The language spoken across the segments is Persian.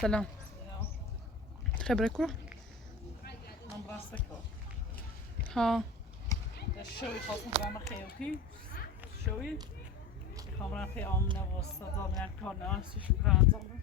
سلام. خبرك كوره؟ من برستكو. ها. شوي خاصم برام خيوتي. شوي. خامرا في آمنة وصدا من كارنا شكرا زمرو.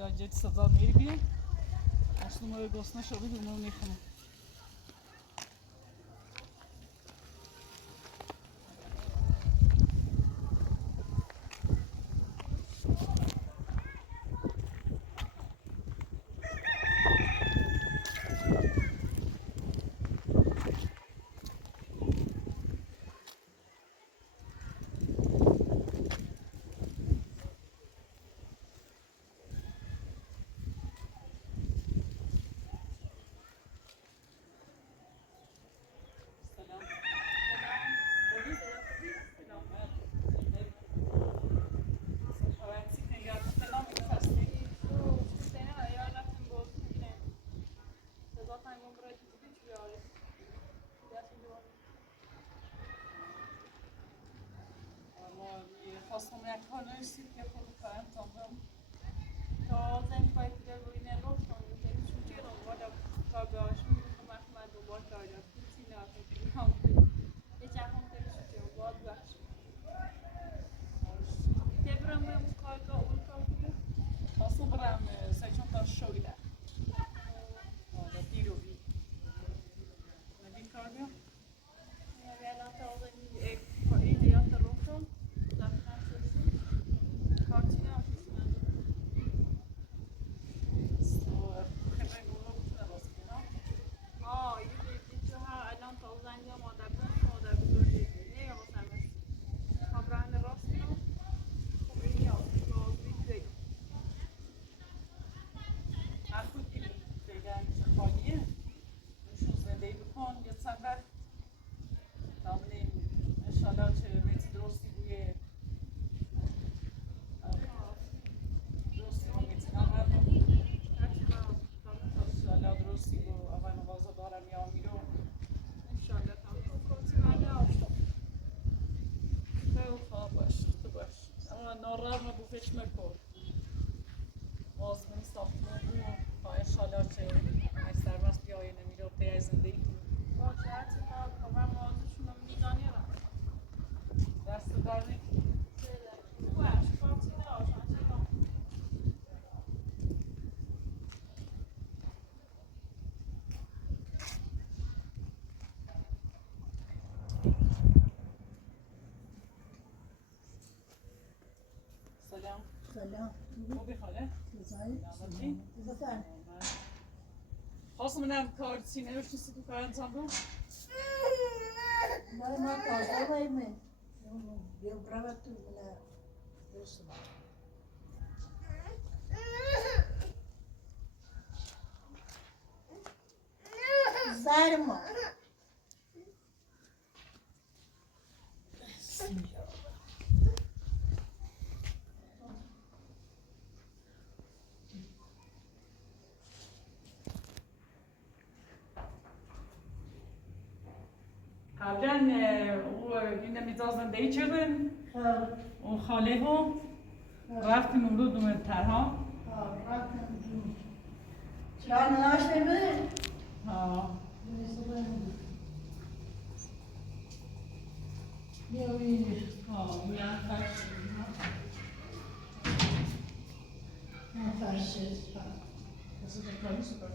Ulacet sada meri aslında öyle gosna şobi bunu ne konu. خواستم یک کانال سیت که خود کارم تامدم تا زن باید که روی نگاه کنم که چون چی رو باید کار بیاشم میخوام احمد رو باید کارم کسی نه که هم یه چند هم که چی رو باید بخش تبرم بهم کار اون کار کنم خواستم برم سعیشون تا شویده آره دیروزی نبی کار بیام یا الان تا اون این یاد رو کنم نارم بو فکر مکن باز من ساختمان بو پای شالات ای سربست بیایی نمیره و پیای زندگی باشه هرچی کار کامر موازشون رو میدانی را دست در نکی او هرچی کارتی نه آشان چه کام سلام سلام خوبی خاله؟ سلام بفرم خواستم منم کار سینه روش نیستی تو کار انجام رو؟ نه ما تازه بایمه بیا برای تو نه درست زرما قبلا این میزا زندگی چردن اون خاله ها رفتیم اون رو دومترها رفتم Çayını aç vermedi. Ha. Neyse ben. Ya iyi. Ha, yani kaç. Ne farşız. Nasıl tekrar süper.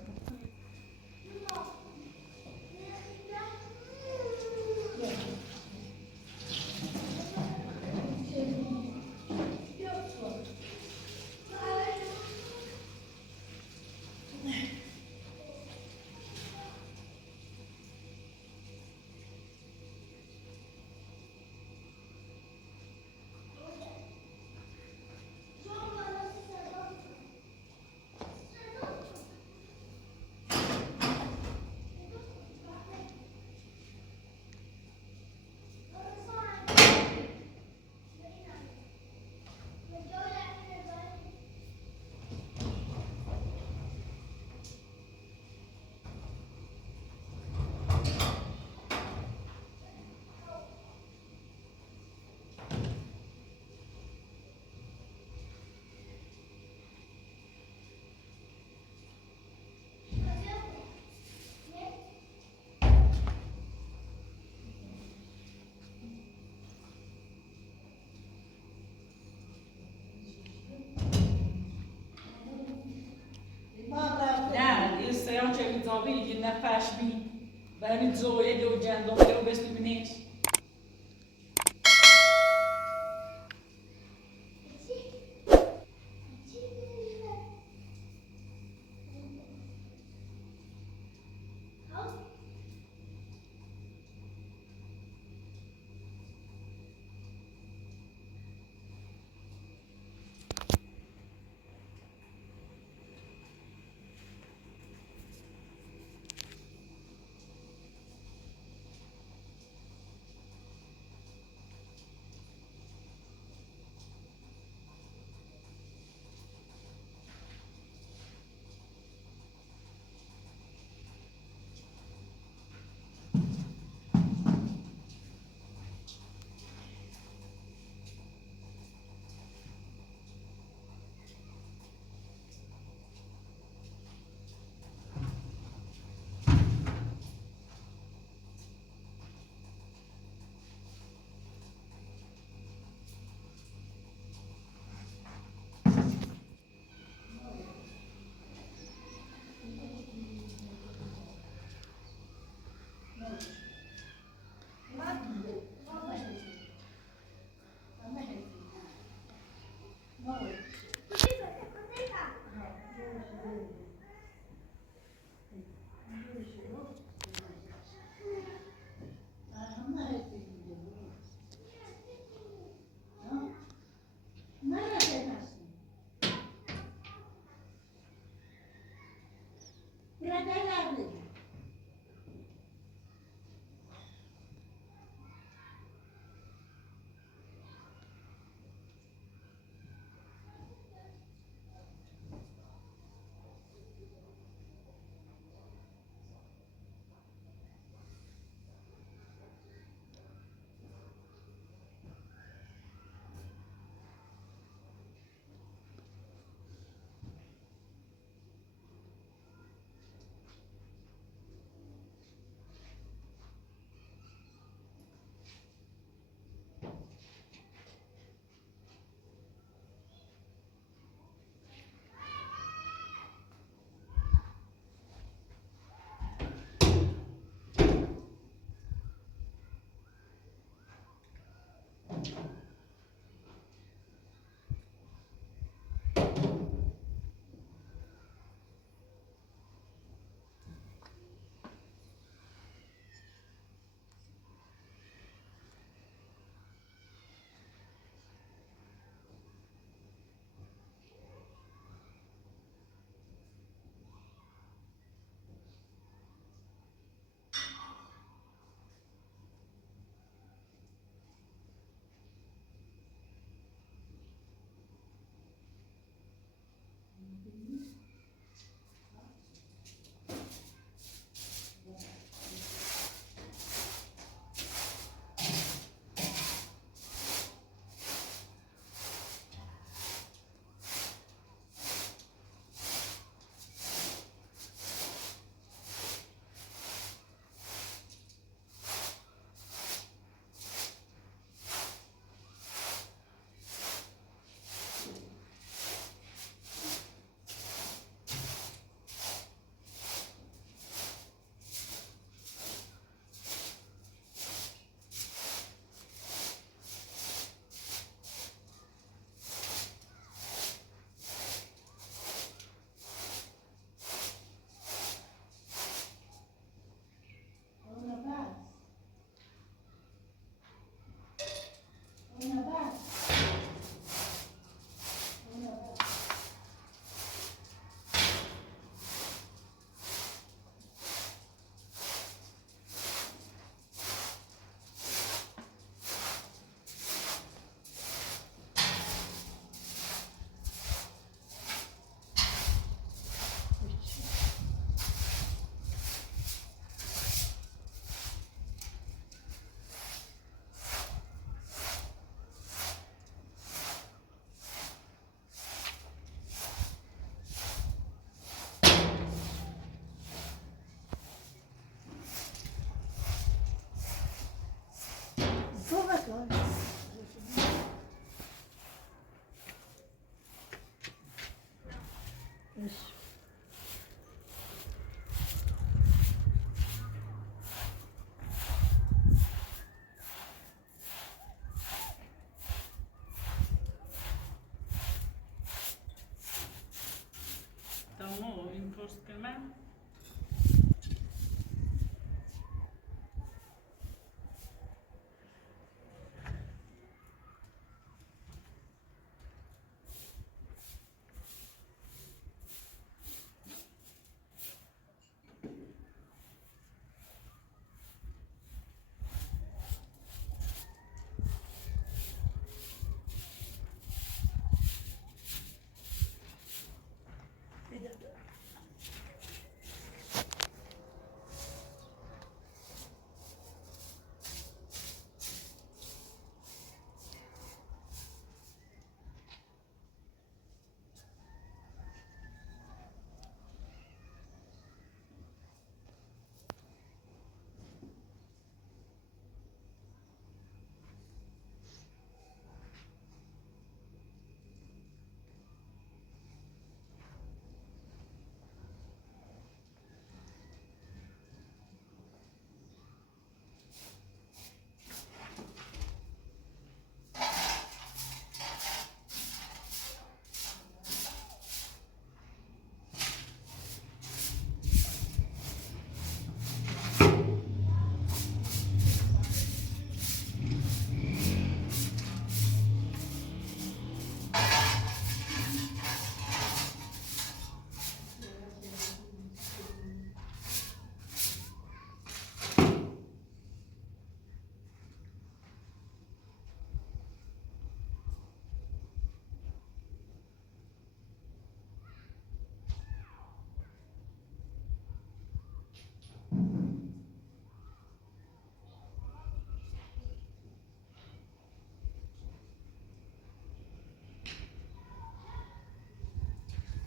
Ne, isteyen çevir tabi yine peşmi. Beni zoye diyor cendom diyor beş bineş.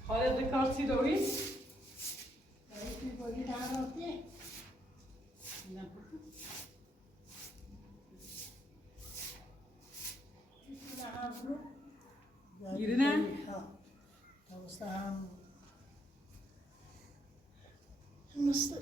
حالا دکارتی روی؟ یکی بودی داراتی نه. Girine? ها توسعه مست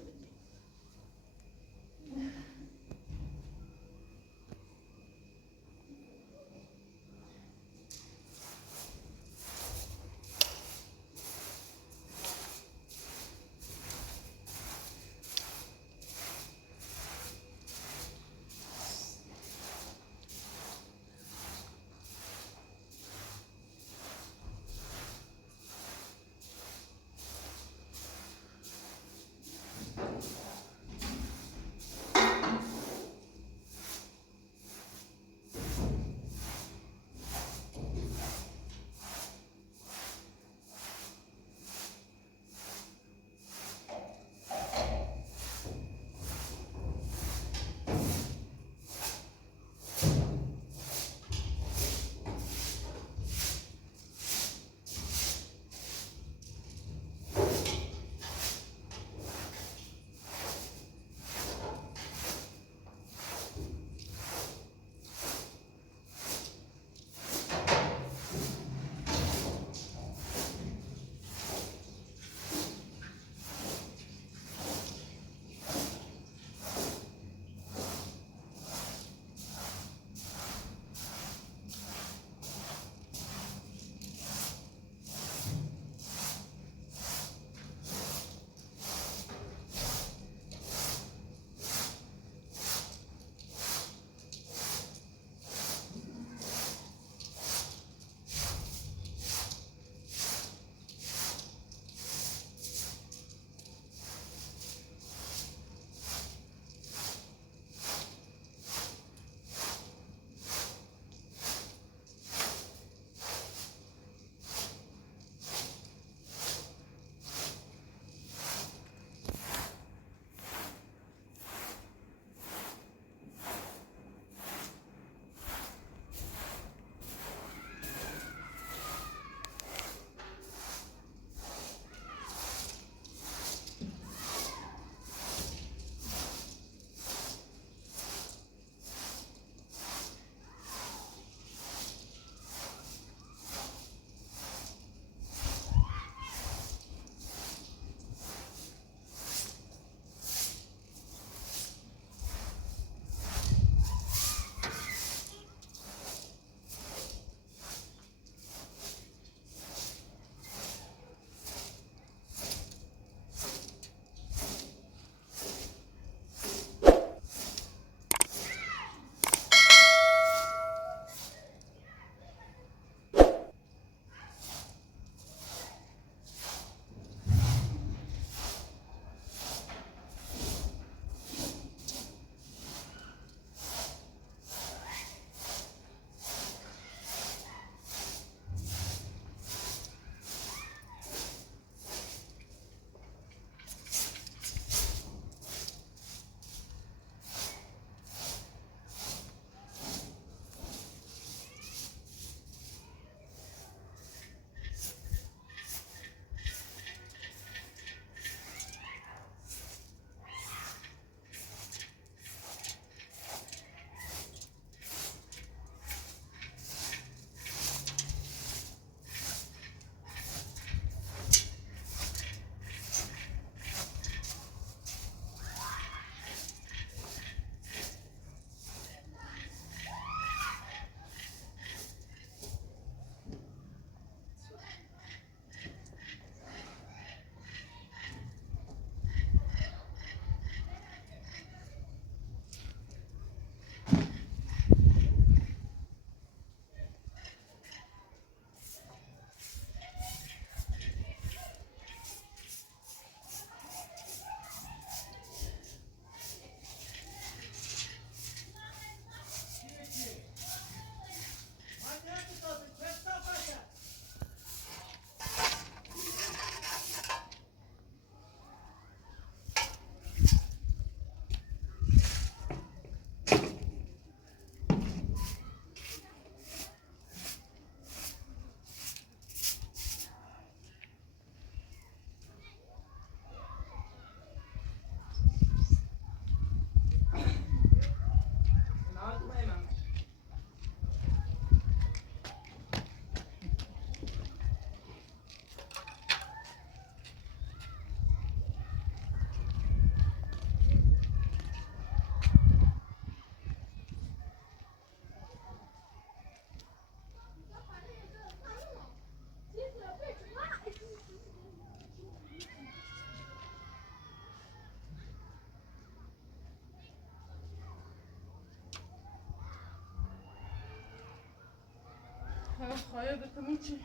خواهی بکنم چی؟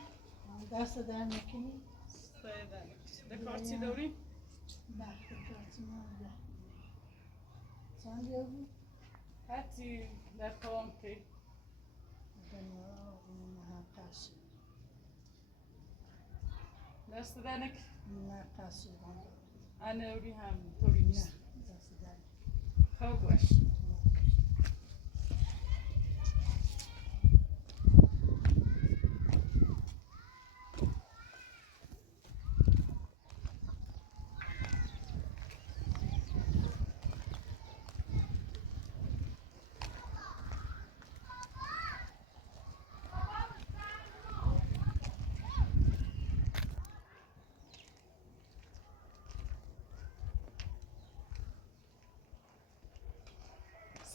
دست در نکنی؟ سایدن دکارتی دوری؟ نه دکارتی نه چند بود؟ حتی در کلام که دنیا نه قصد دست دنک نه قصد انا اوری هم طوری نه نیست دست در خوب باش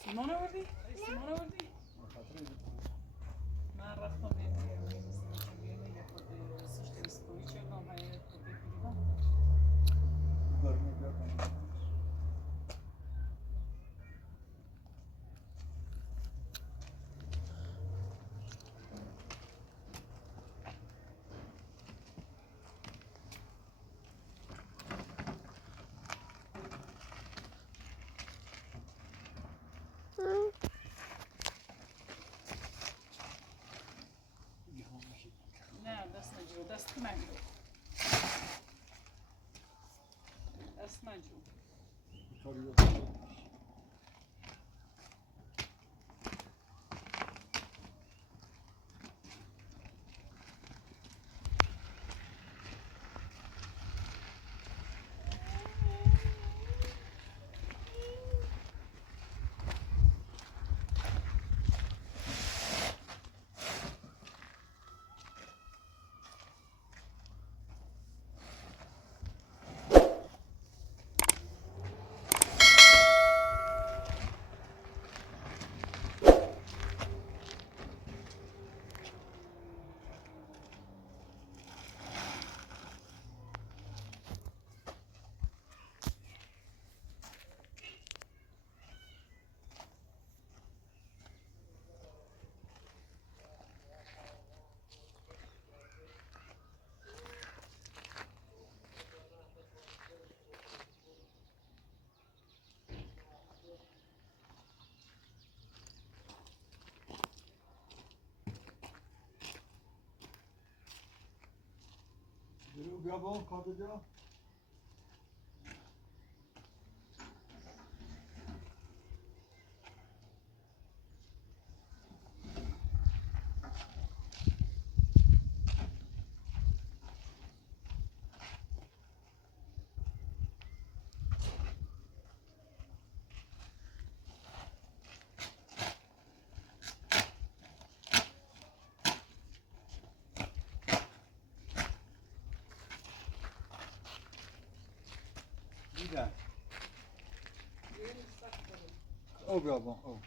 سیمان آوردی؟ سیمان آوردی؟ من رفتم بیرون یه خود سشت اسکوی چردم های خود بگیریدم نه دست نجو دست من جو دست من جو بیا با کادو بیا دیدن او بیا با او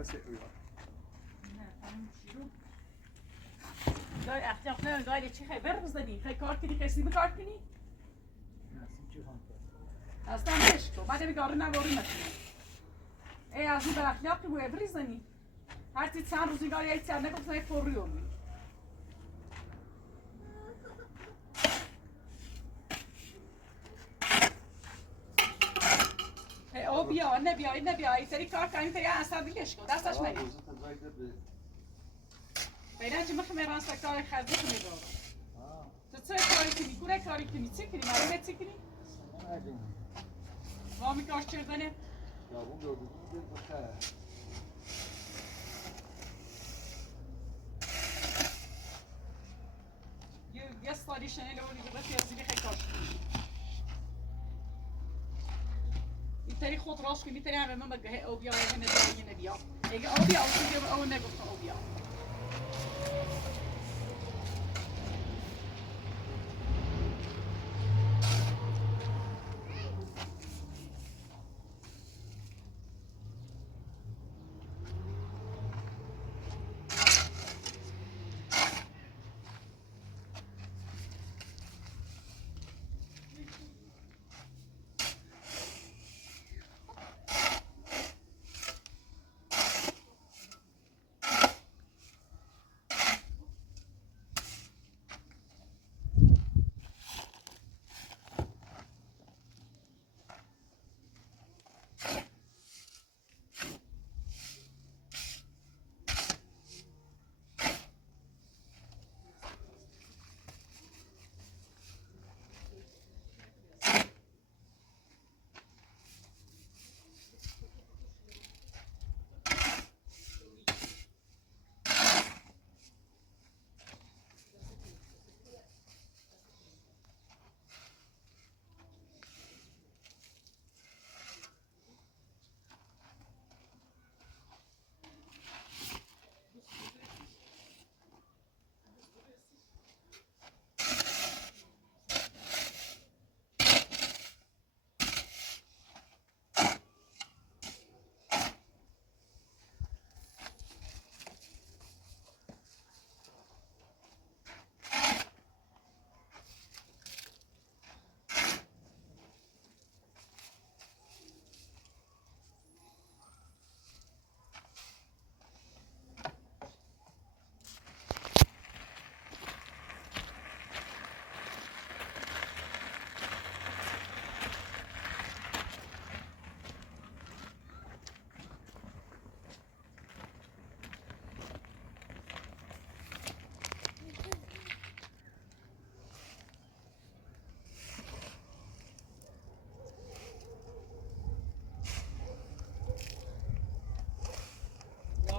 بس دای اختیار نه دای چی خبر بزنی خی کار کنی کسی به کار کنی نه چی هم اصلا نشتو بعد میگه آره نواری نکنی ای از این برخلاقی بوی بریزنی هر تی چند روزگاری ای چند نگفتن ای پر ریومی او بیا نه بیا نه بیا ای تری کار کنی تری اصلا دیگهش کن دستش آه، نگیر روزت زایده به بیرون چه مخمه رانستا کار خزی کنی دارم آه تو چه کاری کنی کوره کاری کنی چی کنی معلومه چی کنی نگم وامی کاش چردنه خیابون gördüm bir bakar. یه سالی شنیل اولی که بس یازیلی خیلی کاش این تری خود راست کنی تری همه من بگه او بیا و نه بیا اگه او بیا او نگفتم او بیا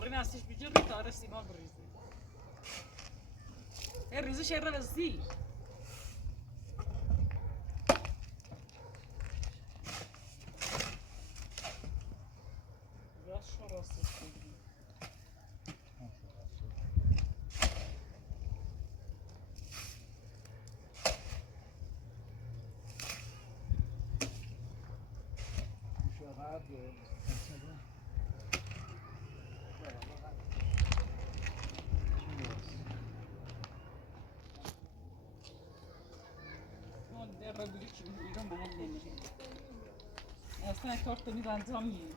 یاری نستیش بیجی ریتاره سیمان بریزی ای ریزی شیر رزی راست شو راستش بگیری Şurada اون در رو بگی چی ایران با من نمیشه اصلا کار کنید انجام میدیم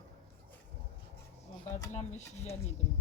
بعدی بشی یا میدونم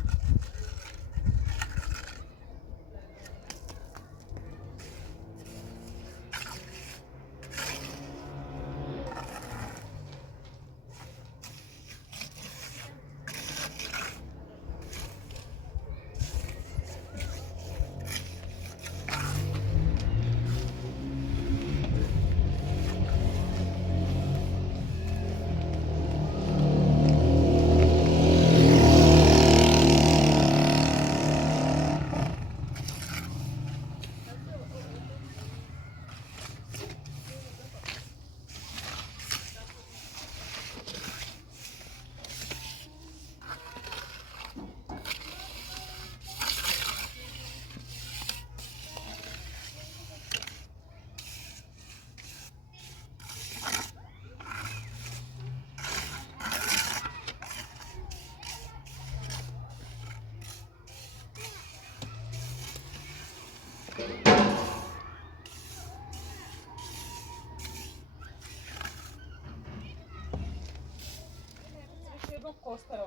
Costa